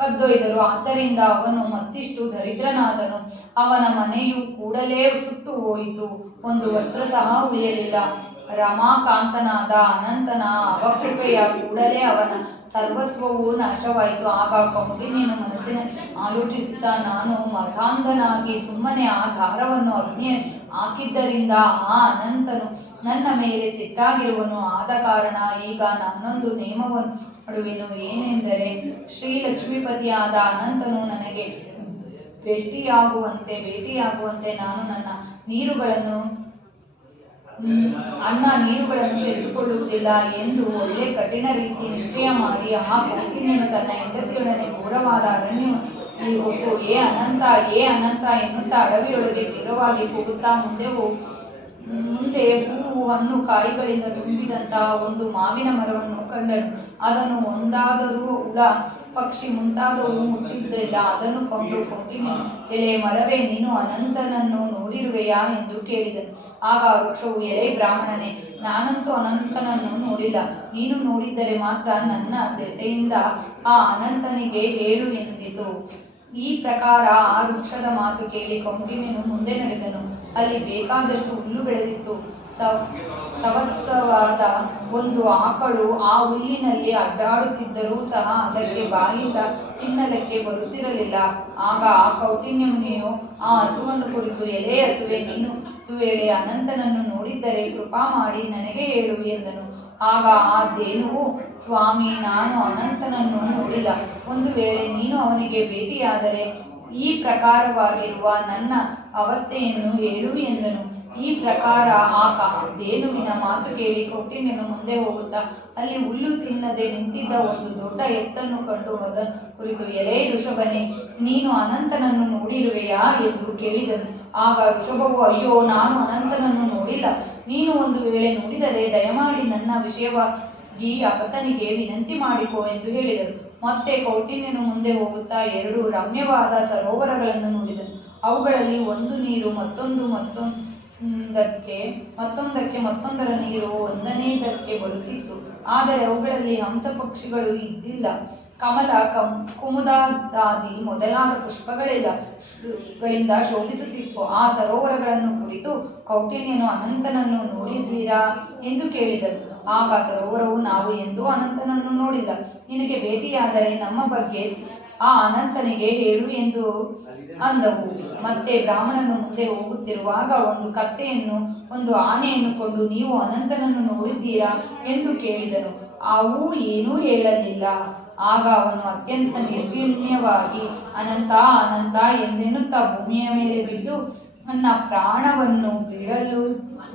ಕದ್ದೊಯ್ದರು. ಆದ್ದರಿಂದ ಅವನು ಮತ್ತಿಷ್ಟು ದರಿದ್ರನಾದನು. ಅವನ ಮನೆಯು ಕೂಡಲೇ ಸುಟ್ಟು ಹೋಯಿತು, ಒಂದು ವಸ್ತ್ರ ಸಹ ಉಳಿಯಲಿಲ್ಲ. ರಮಾಕಾಂತನಾದ ಅನಂತನ ಅವಕೃಪೆಯ ಕೂಡಲೇ ಅವನ ಸರ್ವಸ್ವವೂ ನಾಶವಾಯಿತು. ಆಗ ಕೌಟಿನ್ಯನು ಮನಸ್ಸಿನ ಆಲೋಚಿಸುತ್ತಾ, ನಾನು ಮತಾಂಧನಾಗಿ ಸುಮ್ಮನೆ ಆ ದಾರವನ್ನು ಅಗ್ನಿಯಲ್ಲಿ ಹಾಕಿದ್ದರಿಂದ ಆ ಅನಂತನು ನನ್ನ ಮೇಲೆ ಸಿಟ್ಟಾಗಿರುವನು. ಆದ ಕಾರಣ ಈಗ ನಾನೊಂದು ನೇಮವನ್ನು ಮಾಡುವೆನು. ಏನೆಂದರೆ, ಶ್ರೀ ಲಕ್ಷ್ಮೀಪತಿಯಾದ ಅನಂತನು ನನಗೆ ಭೇಟಿಯಾಗುವಂತೆ ನಾನು ನನ್ನ ನೀರುಗಳನ್ನು ತೆಗೆದುಕೊಳ್ಳುವುದಿಲ್ಲ ಎಂದು ಒಳ್ಳೆ ಕಠಿಣ ರೀತಿ ನಿಶ್ಚಯ ಮಾಡಿ ಆ ಕೌಟಿನ್ಯನು ತನ್ನ ಹೆಂಡತಿಯೊಡನೆ ಘೋರವಾದ ಅರಣ್ಯದಲ್ಲಿ ಹೋಗು, ಏ ಅನಂತ ಎನ್ನುತ್ತಾ ಅಡವಿಯೊಳಗೆ ತೀವ್ರವಾಗಿ ಕೂಗುತ್ತಾ ಮುಂದೆ ಹೂವು ಹಣ್ಣು ಕಾಯಿಗಳಿಂದ ತುಂಬಿದಂತಹ ಒಂದು ಮಾವಿನ ಮರವನ್ನು ಕಂಡನು. ಅದನ್ನು ಒಂದಾದರೂ ಹುಳ ಪಕ್ಷಿ ಮುಂತಾದವು ಮುಟ್ಟಿದ್ದಿಲ್ಲ. ಅದನ್ನು ಕೊಂಡು ಕೌಟಿನ್ಯನು, ಎಲೆ ಮರವೇ, ನೀನು ಅನಂತನನ್ನು ನೋಡಿರುವೆಯಾ ಎಂದು ಕೇಳಿದನು. ಆಗ ವೃಕ್ಷವು, ಎಲೆ ಬ್ರಾಹ್ಮಣನೇ, ನಾನಂತೂ ಅನಂತನನ್ನು ನೋಡಿಲ್ಲ. ನೀನು ನೋಡಿದ್ದರೆ ಮಾತ್ರ ನನ್ನ ದೆಸೆಯಿಂದ ಆ ಅನಂತನಿಗೆ ಹೇಳು ಎಂದಿತು. ಈ ಪ್ರಕಾರ ಆ ವೃಕ್ಷದ ಮಾತು ಕೇಳಿ ಕೌಟಿನ್ಯನು ಮುಂದೆ ನಡೆದನು. ಅಲ್ಲಿ ಬೇಕಾದಷ್ಟು ಹುಲ್ಲು ಬೆಳೆದಿತ್ತು. ಸವತ್ಸವಾದ ಒಂದು ಆಕಳು ಆ ಹುಲ್ಲಿನಲ್ಲಿ ಅಡ್ಡಾಡುತ್ತಿದ್ದರೂ ಸಹ ಅದಕ್ಕೆ ಬಾಯಿಂದ ತಿನ್ನಲಕ್ಕೆ ಬರುತ್ತಿರಲಿಲ್ಲ. ಆಗ ಆ ಕೌಟಿನ್ಯ ಮುನಿಯು ಆ ಹಸುವನ್ನು ಕುರಿತು, ಎಲೆ ಹಸುವೆ, ನೀನು ಒಂದು ವೇಳೆ ಅನಂತನನ್ನು ನೋಡಿದ್ದರೆ ಕೃಪಾ ಮಾಡಿ ನನಗೆ ಹೇಳು ಎಂದನು. ಆಗ ಆ ಧೇನುವು, ಸ್ವಾಮಿ, ನಾನು ಅನಂತನನ್ನು ನೋಡಿಲ್ಲ. ಒಂದು ವೇಳೆ ನೀನು ಅವನಿಗೆ ಭೇಟಿಯಾದರೆ ಈ ಪ್ರಕಾರವಾಗಿರುವ ನನ್ನ ಅವಸ್ಥೆಯನ್ನು ಹೇಳು ಎಂದನು. ಈ ಪ್ರಕಾರ ಆ ಧೇನುವಿನ ಮಾತು ಕೇಳಿ ಕೌಟಿನ್ಯನು ಮುಂದೆ ಹೋಗುತ್ತಾ ಅಲ್ಲಿ ಹುಲ್ಲು ತಿನ್ನದೆ ನಿಂತಿದ್ದ ಒಂದು ದೊಡ್ಡ ಎತ್ತನ್ನು ಕಂಡು ಅದನ್ನು ಕುರಿತು, ಎಲೆ ಋಷಭನೇ, ನೀನು ಅನಂತನನ್ನು ನೋಡಿರುವೆಯಾ ಎಂದು ಕೇಳಿದನು. ಆಗ ಋಷಭವು, ಅಯ್ಯೋ, ನಾನು ಅನಂತನನ್ನು ನೋಡಿಲ್ಲ. ನೀನು ಒಂದು ವೇಳೆ ನೋಡಿದರೆ ದಯಮಾಡಿ ನನ್ನ ವಿಷಯವಾಗಿ ಪತನಿಗೆ ವಿನಂತಿ ಮಾಡಿಕೊ ಎಂದು ಹೇಳಿದರು. ಮತ್ತೆ ಕೌಟಿನ್ಯನು ಮುಂದೆ ಹೋಗುತ್ತಾ 2 ರಮ್ಯವಾದ ಸರೋವರಗಳನ್ನು ನೋಡಿದನು. ಅವುಗಳಲ್ಲಿ ಒಂದು ನೀರು ಮತ್ತೊಂದರ ನೀರು ಒಂದನೇದಕ್ಕೆ ಬರುತ್ತಿತ್ತು. ಆದರೆ ಅವುಗಳಲ್ಲಿ ಹಂಸ ಪಕ್ಷಿಗಳು ಇದ್ದಿಲ್ಲ. ಕಮಲ, ಕುಮುದಾದಿ ಮೊದಲಾದ ಪುಷ್ಪಗಳಿಂದ ಶೋಭಿಸುತ್ತಿತ್ತು. ಆ ಸರೋವರಗಳನ್ನು ಕುರಿತು ಕೌಟಿನ್ಯನು, ಅನಂತನನ್ನು ನೋಡಿದ್ದೀರಾ ಎಂದು ಕೇಳಿದನು. ಆಗ ಸರೋವರವು ನಾವು ಎಂದೂ ಅನಂತನನ್ನು ನೋಡಿಲ್ಲ. ನಿನಗೆ ಭೇಟಿಯಾದರೆ ನಮ್ಮ ಬಗ್ಗೆ ಆ ಅನಂತನಿಗೆ ಹೇಳು ಎಂದು ಅಂದವು. ಮತ್ತೆ ಬ್ರಾಹ್ಮಣನು ಮುಂದೆ ಹೋಗುತ್ತಿರುವಾಗ ಒಂದು ಕತ್ತೆಯನ್ನು ಒಂದು ಆನೆಯನ್ನು ಕೊಂಡು ನೀವು ಅನಂತನನ್ನು ನೋಡಿದ್ದೀರಾ ಎಂದು ಕೇಳಿದನು. ಅವು ಏನೂ ಹೇಳಲಿಲ್ಲ. ಆಗ ಅವನು ಅತ್ಯಂತ ನಿರ್ವಿಣ್ಯವಾಗಿ ಅನಂತ ಅನಂತ ಎಂದೆನ್ನುತ್ತಾ ಭೂಮಿಯ ಮೇಲೆ ಬಿದ್ದು ನನ್ನ ಪ್ರಾಣವನ್ನು ಬಿಡಲು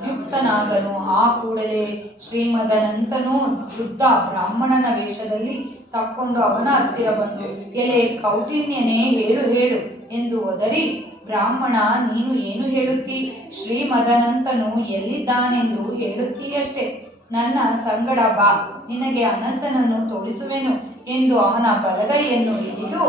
ಯುಕ್ತನಾದನು. ಆ ಕೂಡಲೇ ಶ್ರೀಮದನಂತನು ವೃದ್ಧ ಬ್ರಾಹ್ಮಣನ ವೇಷದಲ್ಲಿ ತಕ್ಕೊಂಡು ಅವನ ಹತ್ತಿರ ಬಂದು, ಎಲೆ ಕೌಟಿನ್ಯನೇ, ಹೇಳು ಹೇಳು ಎಂದು ಒದರಿ, ಬ್ರಾಹ್ಮಣ, ನೀನು ಏನು ಹೇಳುತ್ತೀ? ಶ್ರೀಮದನಂತನು ಎಲ್ಲಿದ್ದಾನೆಂದು ಹೇಳುತ್ತೀಯಷ್ಟೇ. ನನ್ನ ಸಂಗಡ ಬಾ, ನಿನಗೆ ಅನಂತನನ್ನು ತೋರಿಸುವೆನು ಎಂದು ಅವನ ಬಲಗೈಯನ್ನು ಹಿಡಿದು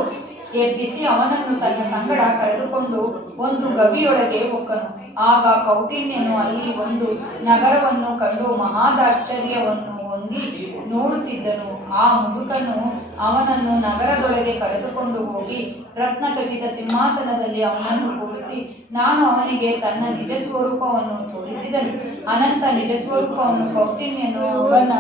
ಎಬ್ಬಿಸಿ ಅವನನ್ನು ತನ್ನ ಸಂಗಡ ಕರೆದುಕೊಂಡು ಒಂದು ಗವಿಯೊಳಗೆ ಹೊಕ್ಕನು. ಆಗ ಕೌಟಿನ್ಯನು ಅಲ್ಲಿ ಒಂದು ನಗರವನ್ನು ಕಂಡು ಮಹಾದಾಶ್ಚರ್ಯವನ್ನು ಹೊಂದಿ ನೋಡುತ್ತಿದ್ದನು. ಆ ಮುದುಕನು ಅವನನ್ನು ನಗರದೊಳಗೆ ಕರೆದುಕೊಂಡು ಹೋಗಿ ರತ್ನಖಚಿತ ಸಿಂಹಾಸನದಲ್ಲಿ ಅವನನ್ನು ಕೂರಿಸಿ ನಾನು ಅವನಿಗೆ ತನ್ನ ನಿಜ ಸ್ವರೂಪವನ್ನು ತೋರಿಸಿದನು. ಅನಂತ ನಿಜ ಸ್ವರೂಪವನ್ನು ಕೌಟಿನ್ಯನು ಅವನ